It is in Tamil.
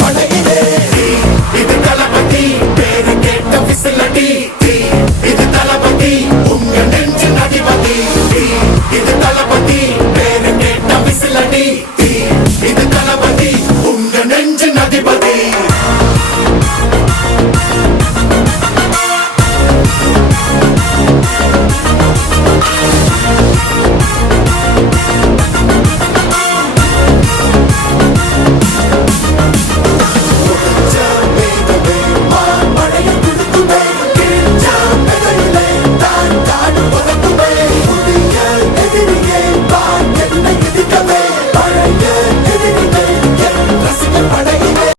படையிலே இது தளபதி பேரு கேட்ட விசிலடி இது தளபதி உங்க நெஞ்சின் அதிபதி இது தளபதி பேரு கேட்ட விசிலடி இது தளபதி உங்க நெஞ்சின் அதிபதி